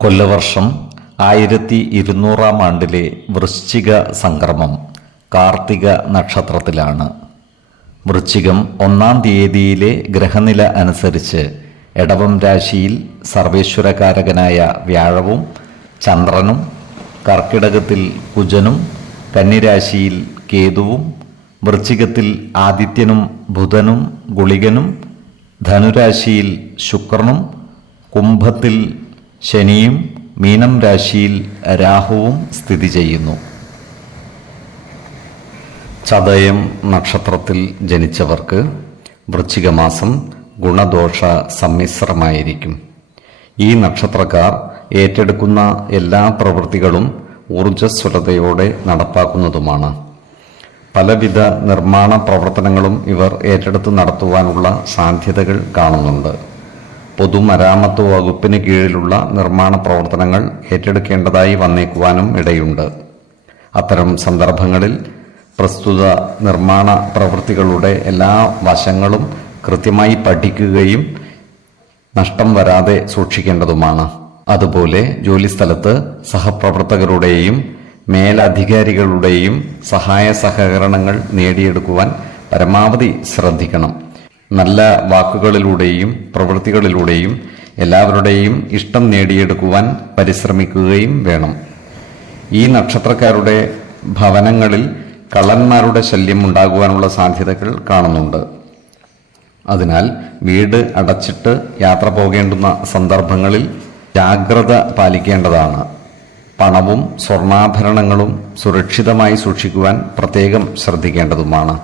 കൊല്ലവർഷം ആയിരത്തി ഇരുന്നൂറാം ആണ്ടിലെ വൃശ്ചിക സംക്രമം കാർത്തിക നക്ഷത്രത്തിലാണ്. വൃശ്ചികം ഒന്നാം തീയതിയിലെ ഗ്രഹനില അനുസരിച്ച് എടവം രാശിയിൽ സർവേശ്വരകാരകനായ വ്യാഴവും ചന്ദ്രനും കർക്കിടകത്തിൽ കുജനും കന്നിരാശിയിൽ കേതുവും വൃശ്ചികത്തിൽ ആദിത്യനും ബുധനും ഗുളികനും ധനുരാശിയിൽ ശുക്രനും കുംഭത്തിൽ ശനിയും മീനം രാശിയിൽ രാഹുവും സ്ഥിതി ചെയ്യുന്നു. ചതയം നക്ഷത്രത്തിൽ ജനിച്ചവർക്ക് വൃശ്ചികമാസം ഗുണദോഷ സമ്മിശ്രമായിരിക്കും. ഈ നക്ഷത്രക്കാർ ഏറ്റെടുക്കുന്ന എല്ലാ പ്രവൃത്തികളും ഊർജസ്വലതയോടെ നടപ്പാക്കുന്നതുമാണ്. പലവിധ നിർമ്മാണ പ്രവർത്തനങ്ങളും ഇവർ ഏറ്റെടുത്ത് നടത്തുവാനുള്ള സാധ്യതകൾ കാണുന്നുണ്ട്. പൊതുമരാമത്ത് വകുപ്പിന് കീഴിലുള്ള നിർമ്മാണ പ്രവർത്തനങ്ങൾ ഏറ്റെടുക്കേണ്ടതായി വന്നേക്കുവാനും ഇടയുണ്ട്. അത്തരം സന്ദർഭങ്ങളിൽ പ്രസ്തുത നിർമ്മാണ പ്രവൃത്തികളുടെ എല്ലാ വശങ്ങളും കൃത്യമായി പഠിക്കുകയും നഷ്ടം വരാതെ സൂക്ഷിക്കേണ്ടതുമാണ്. അതുപോലെ ജോലിസ്ഥലത്ത് സഹപ്രവർത്തകരുടെയും മേലധികാരികളുടെയും സഹായ സഹകരണങ്ങൾ നേടിയെടുക്കുവാൻ പരമാവധി ശ്രദ്ധിക്കണം. നല്ല വാക്കുകളിലൂടെയും പ്രവൃത്തികളിലൂടെയും എല്ലാവരുടെയും ഇഷ്ടം നേടിയെടുക്കുവാൻ പരിശ്രമിക്കുകയും വേണം. ഈ നക്ഷത്രക്കാരുടെ ഭവനങ്ങളിൽ കള്ളന്മാരുടെ ശല്യം ഉണ്ടാകുവാനുള്ള സാധ്യതകൾ കാണുന്നുണ്ട്. അതിനാൽ വീട് അടച്ചിട്ട് യാത്ര പോകേണ്ടുന്ന സന്ദർഭങ്ങളിൽ ജാഗ്രത പാലിക്കേണ്ടതാണ്. പണവും സ്വർണാഭരണങ്ങളും സുരക്ഷിതമായി സൂക്ഷിക്കുവാൻ പ്രത്യേകം ശ്രദ്ധിക്കേണ്ടതുമാണ്.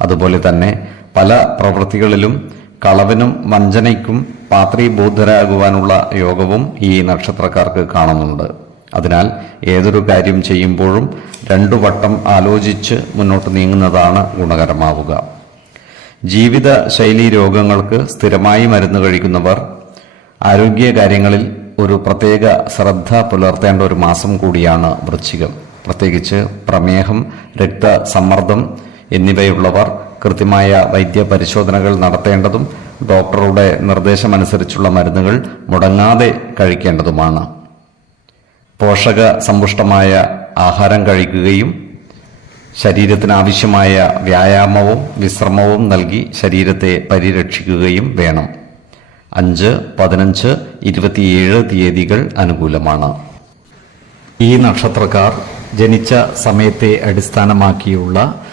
അതുപോലെ തന്നെ പല പ്രവൃത്തികളിലും കളവിനും വഞ്ചനയ്ക്കും പാത്രീബോധരാകുവാനുള്ള യോഗവും ഈ നക്ഷത്രക്കാർക്ക് കാണുന്നുണ്ട്. അതിനാൽ ഏതൊരു കാര്യം ചെയ്യുമ്പോഴും രണ്ടു വട്ടം ആലോചിച്ച് മുന്നോട്ട് നീങ്ങുന്നതാണ് ഗുണകരമാവുക. ജീവിത ശൈലി രോഗങ്ങൾക്ക് സ്ഥിരമായി മരുന്ന് കഴിക്കുന്നവർ ആരോഗ്യ കാര്യങ്ങളിൽ ഒരു പ്രത്യേക ശ്രദ്ധ പുലർത്തേണ്ട ഒരു മാസം കൂടിയാണ് വൃശ്ചികം. പ്രത്യേകിച്ച് പ്രമേഹം രക്തസമ്മർദ്ദം എന്നിവയുള്ളവർ കൃത്യമായ വൈദ്യപരിശോധനകൾ നടത്തേണ്ടതും ഡോക്ടറുടെ നിർദ്ദേശമനുസരിച്ചുള്ള മരുന്നുകൾ മുടങ്ങാതെ കഴിക്കേണ്ടതുമാണ്. പോഷക സമ്പുഷ്ടമായ ആഹാരം കഴിക്കുകയും ശരീരത്തിന് ആവശ്യമായ വ്യായാമവും വിശ്രമവും നൽകി ശരീരത്തെ പരിരക്ഷിക്കുകയും വേണം. അഞ്ച് പതിനഞ്ച് ഇരുപത്തിയേഴ് തീയതികൾ അനുകൂലമാണ്. ഈ നക്ഷത്രക്കാർ ജനിച്ച സമയത്തെ അടിസ്ഥാനമാക്കിയുള്ള